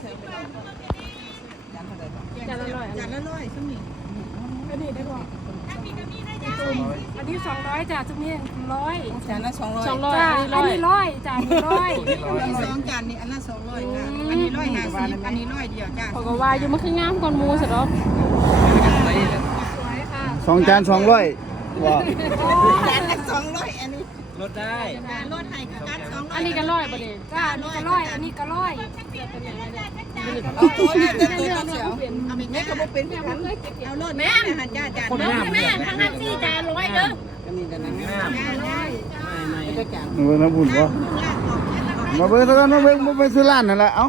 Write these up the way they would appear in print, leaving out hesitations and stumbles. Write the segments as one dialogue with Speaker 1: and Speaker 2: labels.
Speaker 1: จานละร้อยจานละร้อยซึ่งนี่อันนี้ได้บอกอันนี้200จ้ะซึ่งนี่100
Speaker 2: จานละ200
Speaker 1: 200อันนี้100จานนี้100
Speaker 2: มี2จานนี่อันละ200ค่ะอันนี้150อันนี้100เดียวจ้า
Speaker 1: เขาก็ว่าอยู่มันคืองามก่อนหมูสิเนาะ
Speaker 3: 2 จาน 200ว่า
Speaker 2: จานละ200อันนี้
Speaker 4: ลดได้
Speaker 2: ลดให้คือจาน200
Speaker 1: อันนี้ก็100บ่เด้จ้าอันนี้ก็100อันนี้ก็100
Speaker 2: เอาตัวนี้ตัวเสียวเอาไปแม่ก็บ่เป็นคือกันเอาลดแม่หันจ้าจาน
Speaker 1: แม่ทางนั้นสิจาน100เด้อ
Speaker 2: อันนี้ก็นั่นไม่ได้จาน
Speaker 3: เบิ่งน้ำบุญบ่มาเบิ่งซะก่อนมาเบิ่งบ่ไปซื้อร้านนั่นแหละเอ้า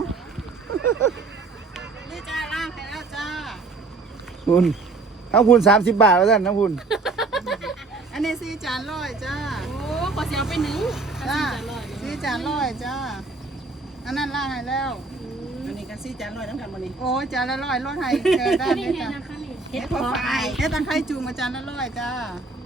Speaker 2: นี่จ้าล่างให้แล้วจ้า
Speaker 3: คุณถ้าคุณ30 บาทว่าซั่นนะคุณ
Speaker 2: อันนี้4จาน100จ้า
Speaker 1: โอ้ขอเสียไป1
Speaker 2: จ้า4จาน100จ้าอันนั้นล่างให้แล้วอันนี้ก็4จาน100นำกันบ่นี่โอ้จานละ100ลดให้ได้เลยจ้าเฮ็ดพอฝ่ายเฮ็ดตังไข่จูงมาจานละ100จ้า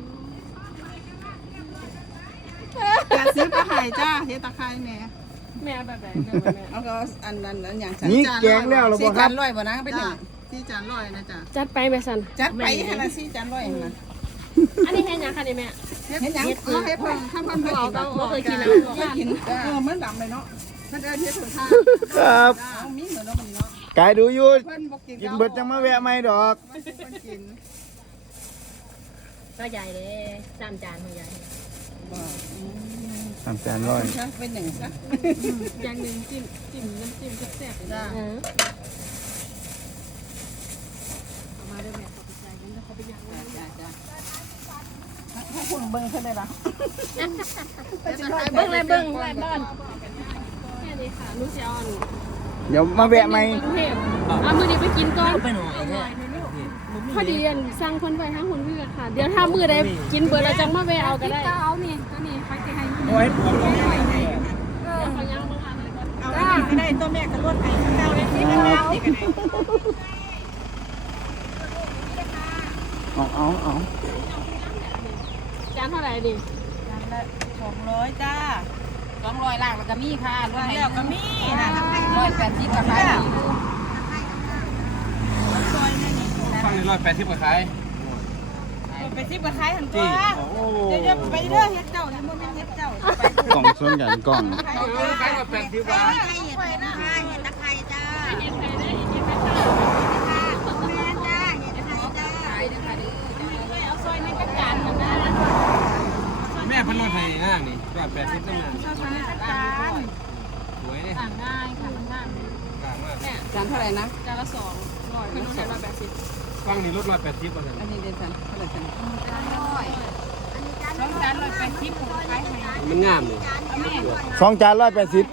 Speaker 2: อย่าซื้อไปหายจ้าเฮ็ดตะไคร้แม่
Speaker 1: แบบไหน
Speaker 2: เอาก็อันอย่าง
Speaker 3: นี่แกงแล้วหรือเปล่าครับ
Speaker 2: 4จาน100บ่นะเป็น4จาน100นะจ้า
Speaker 1: จัดไปแม่สัน
Speaker 2: จัดไปให้ละ4จาน100นะ
Speaker 1: อันนี้เฮ็ดหยังคะนี่แม่
Speaker 2: เฮ็ดหยังเฮ็ดเพิ่นถ้าเพิ่นบ่
Speaker 1: เคยกินแล้ว
Speaker 2: เคยกินมันดำเลยเนาะมันเฮ็ดถุงผ้า
Speaker 3: ครับ
Speaker 2: มีเหมือนเนาะมันเนาะ
Speaker 3: กายดูอยู่
Speaker 2: เพิ่นบ่กิน
Speaker 3: กินเบิดจังมาแวะใหม่ดอก
Speaker 2: มันสิเพิ่นกิน
Speaker 1: ก็ใหญ่เด้3จานใหญ่
Speaker 3: 3 จาน100
Speaker 2: ซะเป็นหนึ่งซะ
Speaker 1: อย่างนึงจิ้มน้ำจิ้มแซ่บๆจ้ามาเด้อแม่ขอบใจกันแล้วเขาไปย่าง
Speaker 2: จ้าถ้าคุณเบิ่งเพิ่นได้ล่ะ
Speaker 1: เบิ่งเลยเบิ่งเลยบ้านแค่นี้ค่ะลูกเสียอ่อน
Speaker 3: เดี๋ยวมาแวะใหม่
Speaker 1: เอามื้อนี้ไปกินก่อน
Speaker 4: ไปหน่อย
Speaker 1: พอดีสั่งคนไปทั้งคนเพื่อค่ะเดี๋ยวถ้ามื้อใดกินเบิดแล้วจังมาแวะเอาก็ได้เอานี่ตัวนี้ไปสิให้
Speaker 4: โอ้ยผมลงไป
Speaker 1: เขายังบ่ทันเลย
Speaker 2: เอาก็ได้ตัวแม่ก็ลดให้เจ้าได้สิกันแล้วสิกันได้
Speaker 3: เอา
Speaker 1: จานเท่าไหร่ดิ
Speaker 2: จานละ200จ้า200ล่างแล้วก็มีค่ะรวมแล้วก็มีนะ180ก็ขายอยู่
Speaker 4: ฟัง180กว่าขาย
Speaker 2: 180ก็ขายหั่นตัวเดี๋ยวไปเด้อเฮ็ดเจ้านี่บ่แม่นเฮ็ดเจ้าก
Speaker 3: ล่องส่วนใหญ่กล่อง
Speaker 4: ขาย180บาท
Speaker 2: เฮ็ดนะเฮ็ดตะไคร้จ้า
Speaker 1: เฮ็ดไปได้เฮ็ดไป
Speaker 2: แม่จ้าเฮ็ดตะไคร้จ้าขายเด้อค่ะเด้อ
Speaker 1: เอาซอยในกระจานกันนะ
Speaker 4: แม่เพิ่นลดให้นางนี่180ตั้งนาน
Speaker 2: ซอยในกระจาน
Speaker 4: สวยนี่
Speaker 1: สั่งง่ายค่ะมันง่ายแม่
Speaker 2: จานเท่าไหร่นะ
Speaker 1: จานละ200คุณต้องใช้180
Speaker 4: ฟังนี่ลด180ว่าซั่น
Speaker 2: อันนี้เด้อจานเท่าไหร่จาน100จาน180ผมขายให้
Speaker 4: มันงามนี่
Speaker 3: 2 จาน 180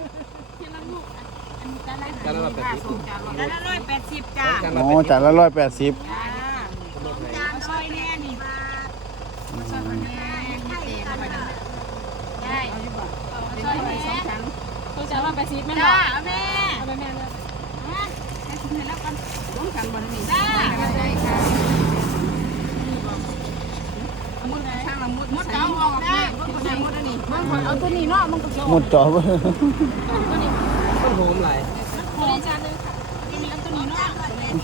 Speaker 4: จานละ180
Speaker 2: จานละ180จ้า
Speaker 3: อ๋อจานละ180
Speaker 2: จานซอยแน่นี่ซอยแน่ได้เอาอยู่บ่ซอยแน่2ชั้น
Speaker 1: ตัวจาน180แม่
Speaker 2: จ้าแม่
Speaker 1: เอาไปแม่เลย
Speaker 2: ให้คุณให้แล้วกัน2ชั้นบ่นี่จ้าได้ค่ะมุดช่างละมุดเอาออกได้มุดได้มุดอันนี้มันเอาตัวนี้เนาะมันก็
Speaker 3: หมดจอบ่
Speaker 4: ต้นโหมหลาย
Speaker 1: ตัวนี้จานนึงค่ะตัวนี้ตัวนี้เนาะ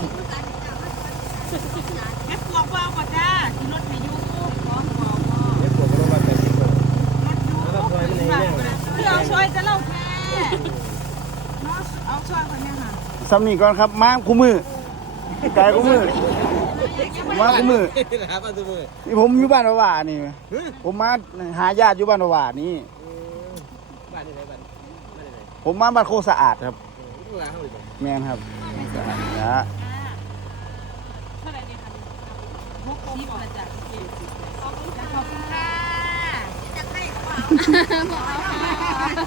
Speaker 2: แม่ปวกว่าบ่จ้าที่รถให้อยู่ขอบ่
Speaker 4: เฮ็ดพวกก็ลด180บาท
Speaker 2: แล้วซอยมันให้แน่คือเอาซอยจะเล่าแค่เนาะเอาซอยคนนี้ค่ะ
Speaker 3: ซ้ำนี่ก่อนครับมาคู่มือไก่คู่มือมาคู่มือ
Speaker 4: ครับมาคู่มือ
Speaker 3: นี่ผมอยู่บ้านว่านี่ผมมาหาญาติอยู่บ้านว่านี่
Speaker 4: บ้านที่ไหนบ้านไหน
Speaker 3: ผมมาบ้านโคสะอาดครับ
Speaker 4: ร้านเฮาอีก
Speaker 3: แม่นครับนะ
Speaker 1: เท่าไหร่ดีคะ
Speaker 2: 60ละจ้ะขอบคุณค่ะจะให้เขา